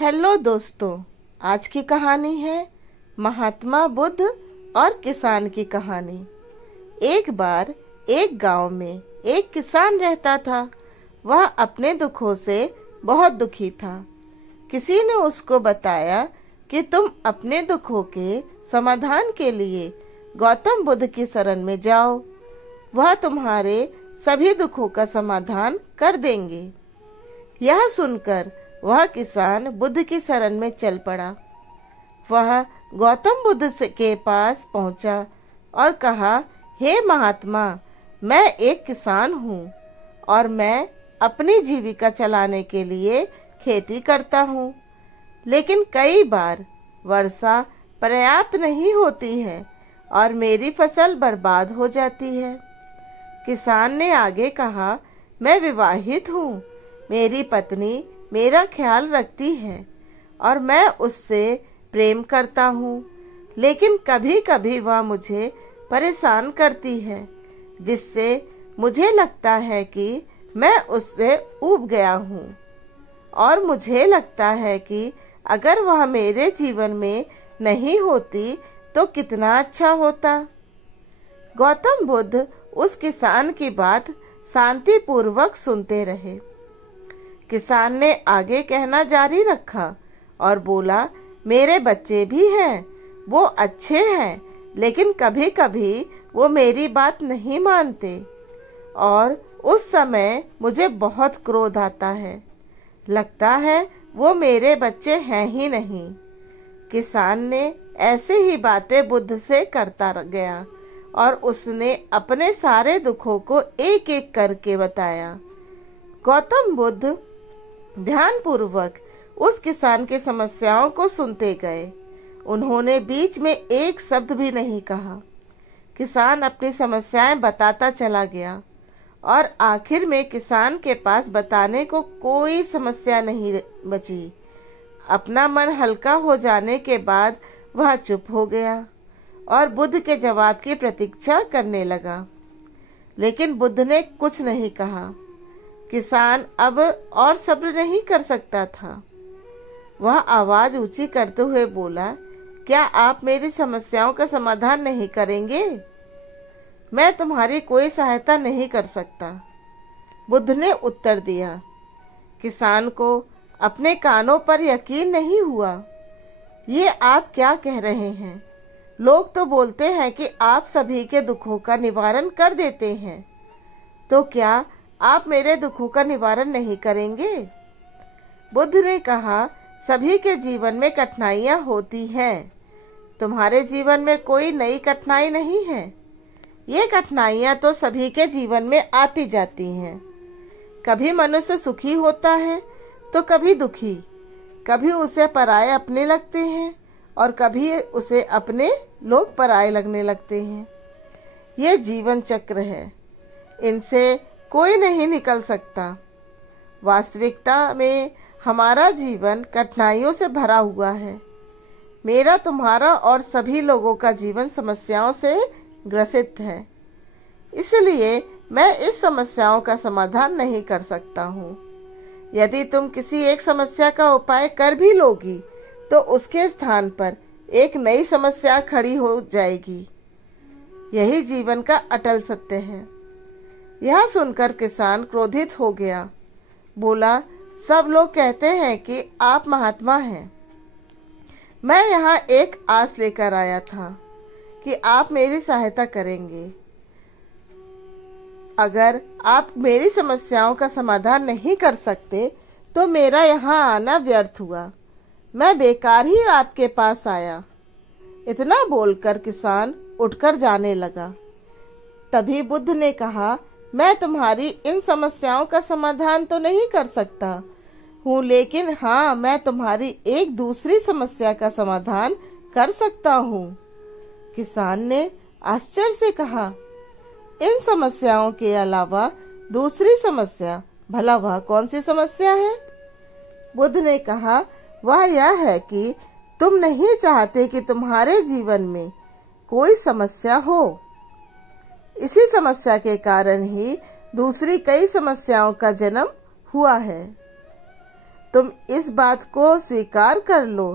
Hello दोस्तों, आज की कहानी है महात्मा बुद्ध और किसान की कहानी। एक बार एक गांव में एक किसान रहता था। वह अपने दुखों से बहुत दुखी था। किसी ने उसको बताया कि तुम अपने दुखों के समाधान के लिए गौतम बुद्ध की शरण में जाओ, वह तुम्हारे सभी दुखों का समाधान कर देंगे। यह सुनकर वह किसान बुद्ध की शरण में चल पड़ा। वह गौतम बुद्ध के पास पहुंचा और कहा, हे महात्मा, मैं एक किसान हूँ और मैं अपनी जीविका चलाने के लिए खेती करता हूँ, लेकिन कई बार वर्षा पर्याप्त नहीं होती है और मेरी फसल बर्बाद हो जाती है। किसान ने आगे कहा, मैं विवाहित हूँ, मेरी पत्नी मेरा ख्याल रखती है और मैं उससे प्रेम करता हूँ, लेकिन कभी कभी वह मुझे परेशान करती है, जिससे मुझे लगता है कि मैं उससे ऊब गया हूँ और मुझे लगता है कि अगर वह मेरे जीवन में नहीं होती तो कितना अच्छा होता। गौतम बुद्ध उस किसान की बात शांतिपूर्वक सुनते रहे। किसान ने आगे कहना जारी रखा और बोला, मेरे बच्चे भी हैं, वो अच्छे हैं, लेकिन कभी कभी वो मेरी बात नहीं मानते और उस समय मुझे बहुत क्रोध आता है। लगता है वो मेरे बच्चे हैं ही नहीं। किसान ने ऐसे ही बातें बुद्ध से करता गया और उसने अपने सारे दुखों को एक एक करके बताया। गौतम बुद्ध ध्यानपूर्वक उस किसान की समस्याओं को सुनते गए। उन्होंने बीच में एक शब्द भी नहीं कहा। किसान अपनी समस्याएं बताता चला गया और आखिर में किसान के पास बताने को कोई समस्या नहीं बची। अपना मन हल्का हो जाने के बाद वह चुप हो गया और बुद्ध के जवाब की प्रतीक्षा करने लगा, लेकिन बुद्ध ने कुछ नहीं कहा। किसान अब और सब्र नहीं कर सकता था। वह आवाज ऊंची करते हुए बोला, क्या आप मेरी समस्याओं का समाधान नहीं करेंगे? मैं तुम्हारी कोई सहायता नहीं कर सकता, बुद्ध ने उत्तर दिया। किसान को अपने कानों पर यकीन नहीं हुआ। ये आप क्या कह रहे हैं? लोग तो बोलते हैं कि आप सभी के दुखों का निवारण कर देते हैं, तो क्या आप मेरे दुखों का निवारण नहीं करेंगे? बुद्ध ने कहा, सभी के जीवन में कठिनाइयां होती हैं। तुम्हारे जीवन में कोई नई कठिनाई नहीं है। ये कठिनाइयां तो सभी के जीवन में आती जाती हैं। कभी मनुष्य सुखी होता है तो कभी दुखी, कभी उसे पराये अपने लगते हैं और कभी उसे अपने लोग पराये लगने लगते हैं। ये जीवन चक्र है, इनसे कोई नहीं निकल सकता। वास्तविकता में हमारा जीवन कठिनाइयों से भरा हुआ है। मेरा, तुम्हारा और सभी लोगों का जीवन समस्याओं से ग्रसित है। इसलिए मैं इस समस्याओं का समाधान नहीं कर सकता हूँ। यदि तुम किसी एक समस्या का उपाय कर भी लोगी तो उसके स्थान पर एक नई समस्या खड़ी हो जाएगी। यही जीवन का अटल सत्य है। यह सुनकर किसान क्रोधित हो गया। बोला, सब लोग कहते हैं कि आप महात्मा हैं। मैं यहाँ एक आस लेकर आया था कि आप मेरी सहायता करेंगे। अगर आप मेरी समस्याओं का समाधान नहीं कर सकते तो मेरा यहाँ आना व्यर्थ हुआ। मैं बेकार ही आपके पास आया। इतना बोलकर किसान उठकर जाने लगा। तभी बुद्ध ने कहा, मैं तुम्हारी इन समस्याओं का समाधान तो नहीं कर सकता हूँ, लेकिन हाँ, मैं तुम्हारी एक दूसरी समस्या का समाधान कर सकता हूँ। किसान ने आश्चर्य से कहा, इन समस्याओं के अलावा दूसरी समस्या? भला वह कौन सी समस्या है? बुद्ध ने कहा, वह यह है कि तुम नहीं चाहते कि तुम्हारे जीवन में कोई समस्या हो। इसी समस्या के कारण ही दूसरी कई समस्याओं का जन्म हुआ है। तुम इस बात को स्वीकार कर लो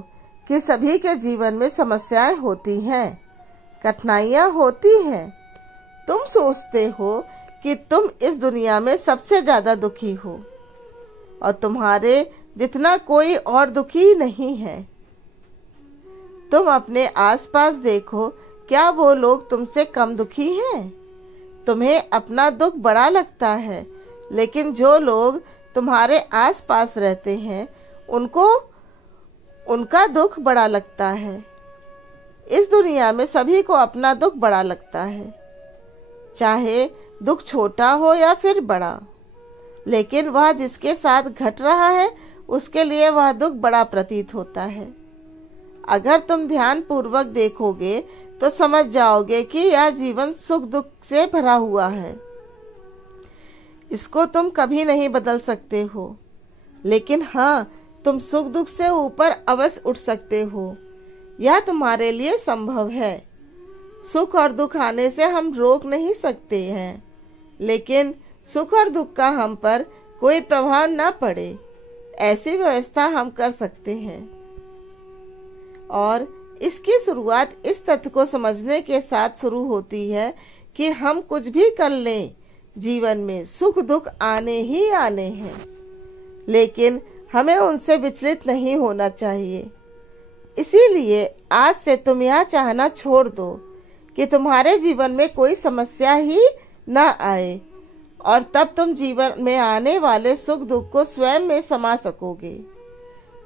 कि सभी के जीवन में समस्याएं होती हैं, कठिनाइयां होती हैं। तुम सोचते हो कि तुम इस दुनिया में सबसे ज्यादा दुखी हो और तुम्हारे जितना कोई और दुखी नहीं है। तुम अपने आसपास देखो, क्या वो लोग तुमसे कम दुखी हैं? तुम्हें अपना दुख बड़ा लगता है, लेकिन जो लोग तुम्हारे आसपास रहते हैं उनको उनका दुख बड़ा लगता है। इस दुनिया में सभी को अपना दुख बड़ा लगता है, चाहे दुख छोटा हो या फिर बड़ा, लेकिन वह जिसके साथ घट रहा है उसके लिए वह दुख बड़ा प्रतीत होता है। अगर तुम ध्यान पूर्वक देखोगे तो समझ जाओगे कि यह जीवन सुख दुख से भरा हुआ है। इसको तुम कभी नहीं बदल सकते हो, लेकिन हाँ, तुम सुख दुख से ऊपर अवश्य उठ सकते हो। यह तुम्हारे लिए संभव है। सुख और दुख आने से हम रोक नहीं सकते हैं, लेकिन सुख और दुख का हम पर कोई प्रभाव न पड़े, ऐसी व्यवस्था हम कर सकते हैं। और इसकी शुरुआत इस तथ्य को समझने के साथ शुरू होती है कि हम कुछ भी कर लें, जीवन में सुख दुख आने ही आने हैं, लेकिन हमें उनसे विचलित नहीं होना चाहिए। इसीलिए आज से तुम यह चाहना छोड़ दो कि तुम्हारे जीवन में कोई समस्या ही न आए, और तब तुम जीवन में आने वाले सुख दुख को स्वयं में समा सकोगे।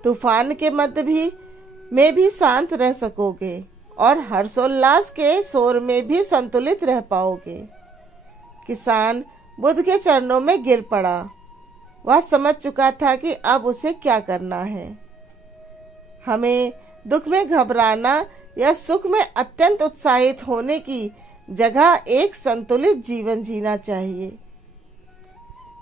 तूफान के मध्य में भी शांत रह सकोगे और हर्षोल्लास के शोर में भी संतुलित रह पाओगे। किसान बुद्ध के चरणों में गिर पड़ा। वह समझ चुका था कि अब उसे क्या करना है। हमें दुख में घबराना या सुख में अत्यंत उत्साहित होने की जगह एक संतुलित जीवन जीना चाहिए।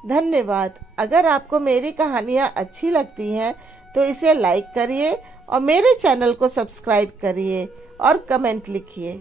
धन्यवाद। अगर आपको मेरी कहानियाँ अच्छी लगती हैं तो इसे लाइक करिए और मेरे चैनल को सब्सक्राइब करिए और कमेंट लिखिए।